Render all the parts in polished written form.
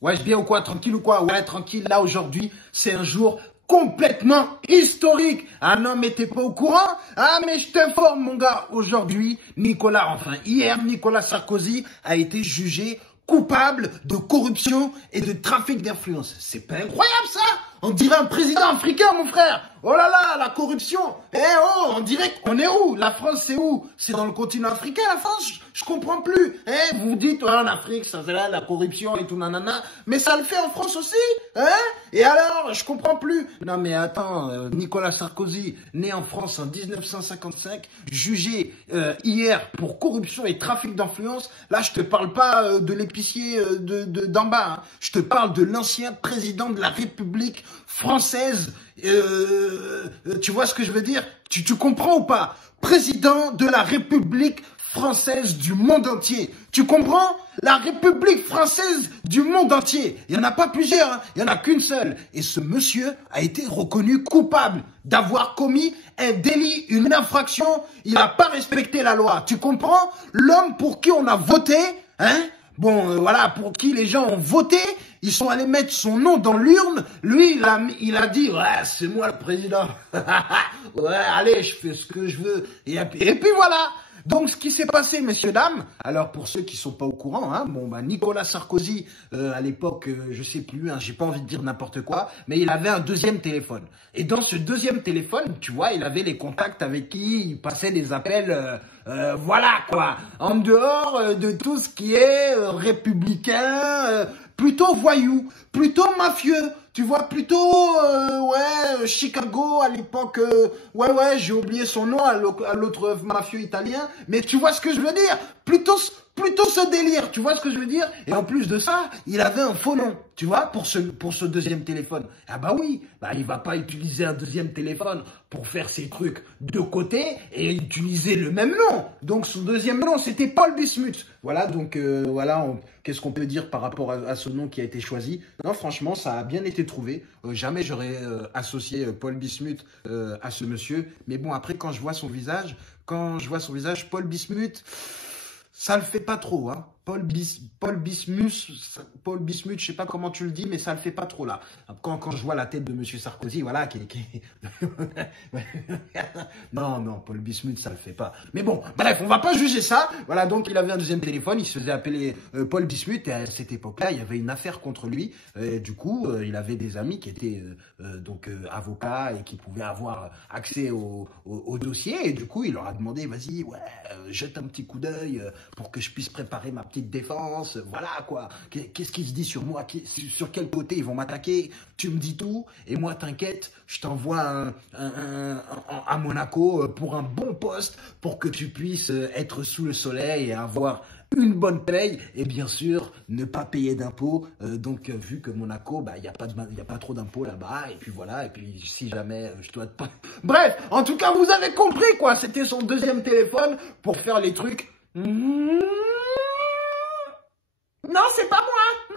Ouais, je bien ou quoi? Tranquille ou quoi? Ouais, tranquille. Là, aujourd'hui, c'est un jour complètement historique. Ah non, mais t'es pas au courant? Ah, mais je t'informe, mon gars. Aujourd'hui, hier, Nicolas Sarkozy a été jugé coupable de corruption et de trafic d'influence. C'est pas incroyable, ça? On dirait un président africain, mon frère. Oh là là, la corruption. Eh oh, on dirait qu'on est où? La France, c'est où? C'est dans le continent africain, la France? Je comprends plus. Eh, vous dites, ouais, en Afrique, ça fait là, la corruption et tout, nanana. Mais ça le fait en France aussi, hein? Et alors, je comprends plus. Non, mais attends, Nicolas Sarkozy, né en France en 1955, jugé hier pour corruption et trafic d'influence. Là, je te parle pas de l'épicier d'en bas. Hein. Je te parle de l'ancien président de la République française. Tu vois ce que je veux dire? Tu comprends ou pas? Président de la République française du monde entier. Tu comprends? La République française du monde entier. Il n'y en a pas plusieurs, hein. Il n'y en a qu'une seule. Et ce monsieur a été reconnu coupable d'avoir commis un délit, une infraction. Il n'a pas respecté la loi. Tu comprends? L'homme pour qui on a voté, hein? Bon, voilà, pour qui les gens ont voté, ils sont allés mettre son nom dans l'urne. Lui, il a dit, ouais, c'est moi le président. Ouais, allez, je fais ce que je veux. Et puis voilà. Donc, ce qui s'est passé, messieurs, dames, alors pour ceux qui sont pas au courant, hein, bon, bah, Nicolas Sarkozy, à l'époque, je sais plus, hein, j'ai pas envie de dire n'importe quoi, mais il avait un deuxième téléphone. Et dans ce deuxième téléphone, tu vois, il avait les contacts avec qui il passait des appels, voilà, quoi, en dehors de tout ce qui est républicain, plutôt voyou, plutôt mafieux. Tu vois, plutôt, ouais, Chicago à l'époque, ouais, j'ai oublié son nom à l'autre mafieux italien, mais tu vois ce que je veux dire? Plutôt ce délire, tu vois ce que je veux dire? Et en plus de ça, il avait un faux nom, tu vois, pour ce deuxième téléphone. Ah bah oui, bah il va pas utiliser un deuxième téléphone pour faire ses trucs de côté et utiliser le même nom. Donc son deuxième nom, c'était Paul Bismuth. Voilà, donc voilà, qu'est-ce qu'on peut dire par rapport à ce nom qui a été choisi? Non, franchement, ça a bien été trouvé. Jamais j'aurais associé Paul Bismuth à ce monsieur. Mais bon, après, quand je vois son visage, Paul Bismuth, ça le fait pas trop, hein. Paul Bismuth, je sais pas comment tu le dis, mais ça le fait pas trop là. Quand je vois la tête de Monsieur Sarkozy, voilà, non, Paul Bismuth, ça le fait pas. Mais bon, bref, on va pas juger ça. Voilà, donc il avait un deuxième téléphone, il se faisait appeler Paul Bismuth, et à cette époque-là, il y avait une affaire contre lui. Du coup, il avait des amis qui étaient avocats et qui pouvaient avoir accès au dossier. Et du coup, il leur a demandé, vas-y, ouais, jette un petit coup d'œil pour que je puisse préparer ma petite défense, voilà quoi, qu'est-ce qui se dit sur moi, sur quel côté ils vont m'attaquer, tu me dis tout, et moi t'inquiète, je t'envoie à Monaco pour un bon poste, pour que tu puisses être sous le soleil et avoir une bonne paye, et bien sûr, ne pas payer d'impôts, donc vu que Monaco, bah, y a pas trop d'impôts là-bas, et puis voilà, et puis si jamais je dois pas... Bref, en tout cas, vous avez compris quoi, c'était son deuxième téléphone pour faire les trucs... Non, c'est pas moi.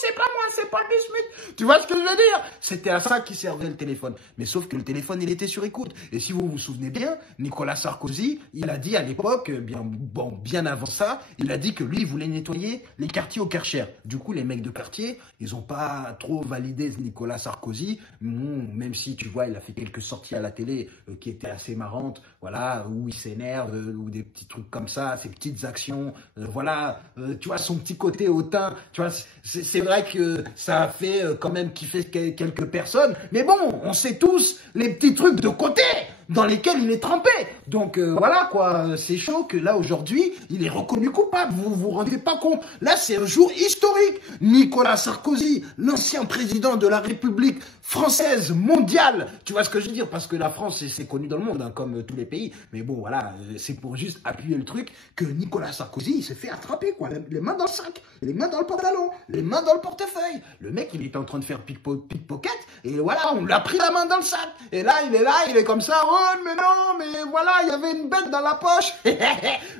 C'est pas moi, c'est pas le Bismuth. Tu vois ce que je veux dire? C'était à ça qu'il servait le téléphone. Mais sauf que le téléphone, il était sur écoute. Et si vous vous souvenez bien, Nicolas Sarkozy, il a dit à l'époque, bien avant ça, il a dit que lui, il voulait nettoyer les quartiers au Karcher. Du coup, les mecs de quartier, ils ont pas trop validé Nicolas Sarkozy. Même si, tu vois, il a fait quelques sorties à la télé qui étaient assez marrantes, voilà, où il s'énerve, ou des petits trucs comme ça, ses petites actions, voilà, tu vois, son petit côté hautain, tu vois, c'est vrai que ça a fait quand même kiffer quelques personnes, mais bon, on sait tous les petits trucs de côté dans lesquels il est trempé. Donc voilà quoi, c'est chaud que là aujourd'hui, il est reconnu coupable. Vous vous rendez pas compte? Là, c'est un jour historique. Nicolas Sarkozy, l'ancien président de la République française mondiale. Tu vois ce que je veux dire? Parce que la France, c'est connu dans le monde, hein, comme tous les pays. Mais bon, voilà, c'est pour juste appuyer le truc que Nicolas Sarkozy, il s'est fait attraper, quoi. Les mains dans le sac, les mains dans le pantalon, les mains dans le portefeuille. Le mec, il était en train de faire pickpocket. Et voilà, on lui a pris la main dans le sac. Et là, il est comme ça. Oh, mais non, mais voilà, il y avait une bête dans la poche.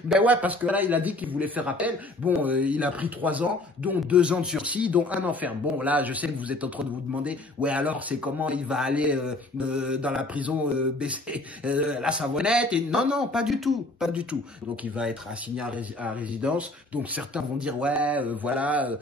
Ben ouais, parce que là, il a dit qu'il voulait faire appel. Bon, il a pris 3 ans, dont 2 ans de sursis, dont 1 an ferme. Bon, là, je sais que vous êtes en train de vous demander, ouais, alors c'est comment il va aller dans la prison baisser la savonnette et... Non, non, pas du tout, pas du tout. Donc, il va être assigné à résidence. Donc, certains vont dire, ouais, voilà,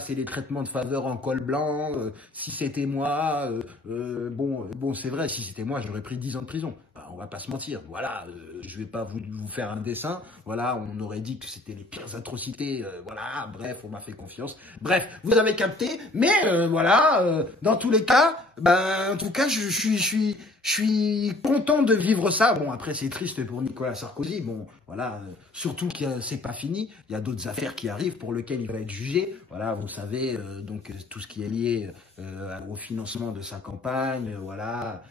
c'est les traitements de faveur en col blanc. Si c'était moi, bon, c'est vrai, si c'était moi, j'aurais pris 10 ans de prison. Bah, on va pas se mentir. Voilà, je vais pas vous faire un dessin. Voilà, on aurait dit que c'était les pires atrocités. Voilà, bref, on m'a fait confiance. Bref, vous avez capté. Mais voilà, dans tous les cas, ben, en tout cas, je suis content de vivre ça. Bon, après, c'est triste pour Nicolas Sarkozy. Bon, voilà, surtout que c'est pas fini. Il y a d'autres affaires qui arrivent pour lesquelles il va être jugé. Voilà, vous savez, donc tout ce qui est lié au financement de sa campagne. Voilà,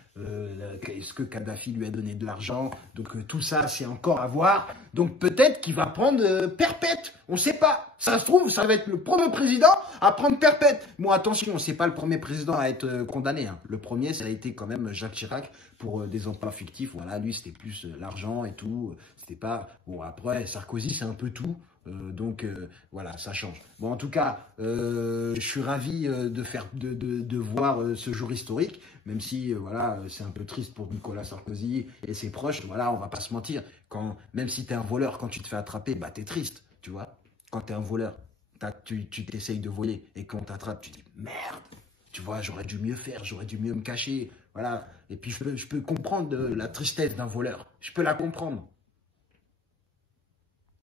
est-ce que Kadhafi lui a donné de l'argent? Donc tout ça, c'est encore à voir. Donc peut-être qu'il va prendre perpète. On ne sait pas. Ça se trouve, ça va être le premier président à prendre perpète. Bon, attention, c'est pas le premier président à être condamné. Hein. Le premier, ça a été quand même Jacques Chirac pour des emplois fictifs. Voilà, lui, c'était plus l'argent et tout. C'était pas... Bon, après, Sarkozy, c'est un peu tout. Voilà, ça change. Bon, en tout cas, je suis ravi de voir ce jour historique, même si voilà, c'est un peu triste pour Nicolas Sarkozy et ses proches. Voilà, on va pas se mentir. Même si tu es un voleur, quand tu te fais attraper, bah t'es triste, tu vois. Quand tu es un voleur, tu t'essayes de voler et quand on t'attrape, tu dis merde. Tu vois, j'aurais dû mieux faire, j'aurais dû mieux me cacher. Voilà. Et puis je peux comprendre la tristesse d'un voleur. Je peux la comprendre.